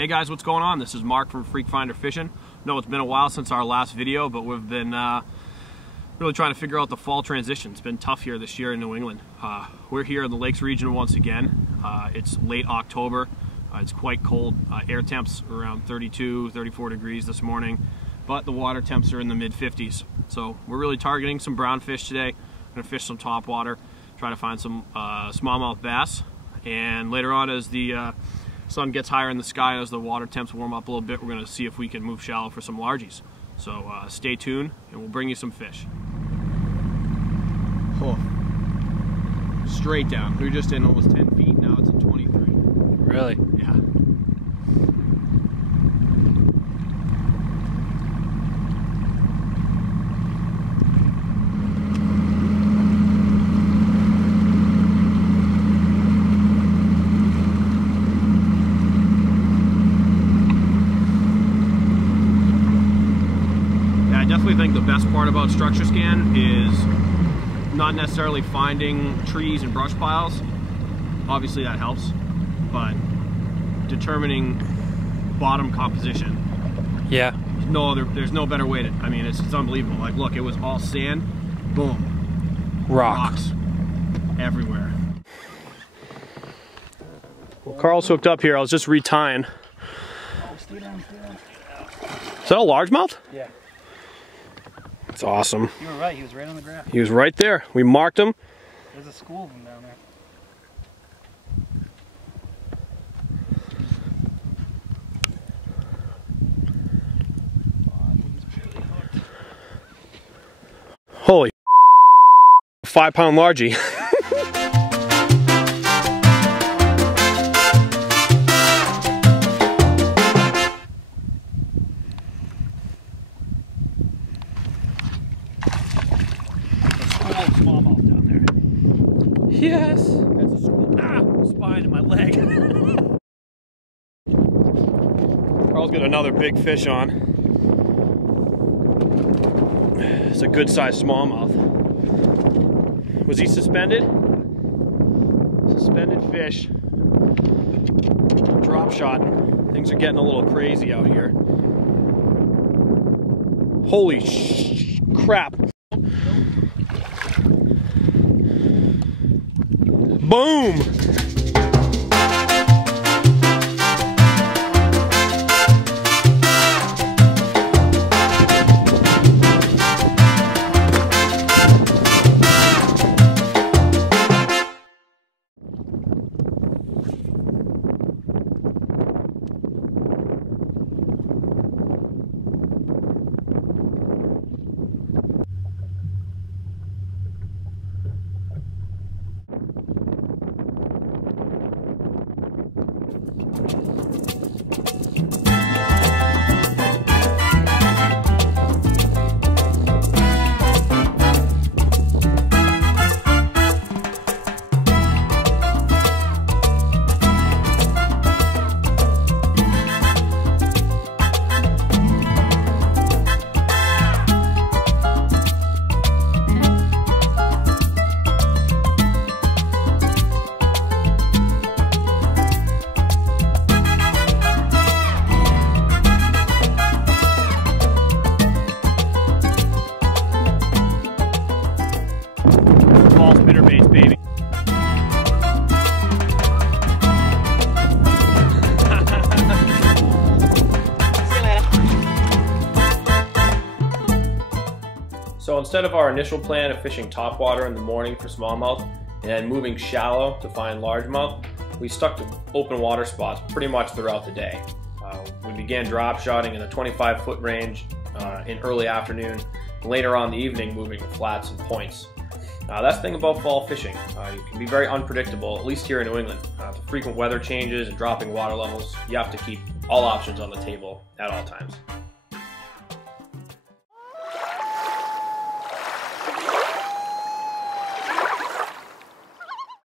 Hey guys, what's going on? This is Mark from Freak Finder Fishing. No, it's been a while since our last video, but we've been really trying to figure out the fall transition. It's been tough here this year in New England. We're here in the Lakes region once again. It's late October. It's quite cold. Air temps around 32, 34 degrees this morning, but the water temps are in the mid-50s. So we're really targeting some brown fish today. We're going to fish some topwater, try to find some smallmouth bass, and later on as the sun gets higher in the sky, as the water temps warm up a little bit, we're going to see if we can move shallow for some largies. So stay tuned and we'll bring you some fish. Oh. Straight down. We were just in almost 10 feet, now it's at 23. Really? Yeah. I definitely think the best part about structure scan is not necessarily finding trees and brush piles. Obviously that helps, but determining bottom composition. Yeah. There's no better way to, I mean, it's unbelievable. Like, look, it was all sand, boom. Rocks everywhere. Well, Carl's hooked up here. I was just retying. Stay down. Is that a largemouth? Yeah. That's awesome. You were right, he was right on the graph. He was right there. We marked him. There's a school of them down there. Holy 5-pound largie. Smallmouth down there. Yes. That's a school. Ah, spine in my leg. Carl's got another big fish on. It's a good sized smallmouth. Was he suspended? Suspended fish. Drop shotting. Things are getting a little crazy out here. Holy crap. Boom! Baby. So instead of our initial plan of fishing topwater in the morning for smallmouth and then moving shallow to find largemouth, we stuck to open water spots pretty much throughout the day. We began drop shotting in the 25-foot range in early afternoon, and later on in the evening moving to flats and points. That's the thing about fall fishing. It can be very unpredictable, at least here in New England. The frequent weather changes and dropping water levels, you have to keep all options on the table at all times.